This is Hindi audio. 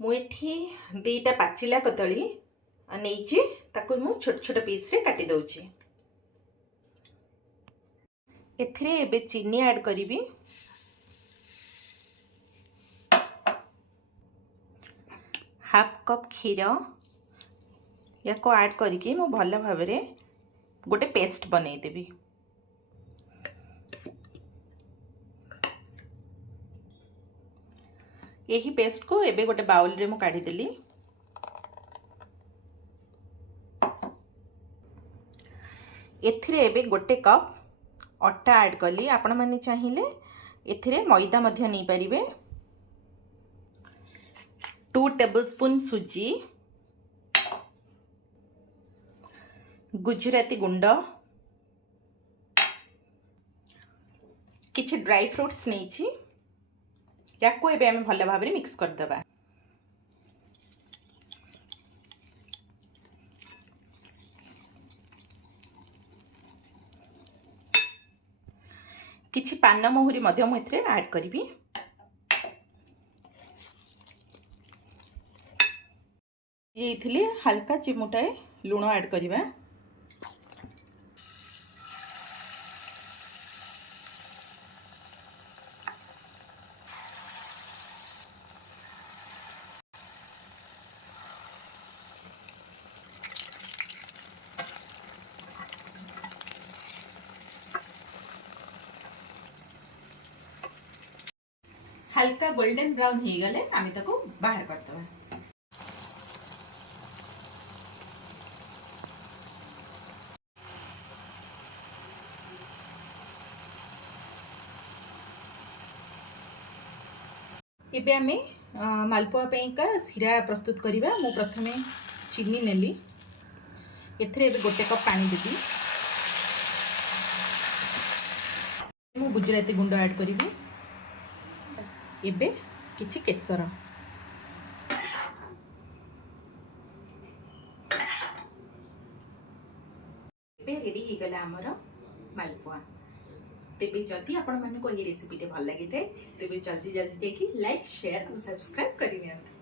मुठी दीटा पाचिला कदली नहीं ताको मु छोट छोट पीस रे काटी दउची। एथिरे एबे चीनी ऐड करिवि। हाफ कप क्षीर या को ऐड करके मु भल भाव रे गोटे पेस्ट बनई देबी। यही पेस्ट को एबे गोटे बाउल रे मु काढ़ी देली। एथिरे एबे गोटे कप अटा ऐड कली। आपण माने चाहिए एथिरे मैदा मध्य नहीं पारिबे। 2 टेबलस्पून सुजी, गुजराती गुंड, किछि ड्राई फ्रूट्स नहीं छी या को एबे हम भल भाव मिक्स कर दबा। किछि पान महुरी मध्य मु एथिरे ऐड करिवि। ये इथिले हल्का चिमुटाए लूण ऐड करिवा। हल्का गोल्डन ब्राउन हो गले आम ताको बाहर करदबा। एबे आमे मालपुआ का सिरा प्रस्तुत करिबा। मु प्रथमे चीनी नेली। एथरे एबे गोटे कप पानी देबी। मु गुजराती गुंड ऐड करिबी। एबे किछि केसर, एबे रेडी हो गला हमर मालपुआ। तेबे जदि आपण मानको ये रेसिपी भल लगी थे तेबे जल्दी जल्दी जाकि लाइक शेयर और सब्सक्राइब करि नियंतु।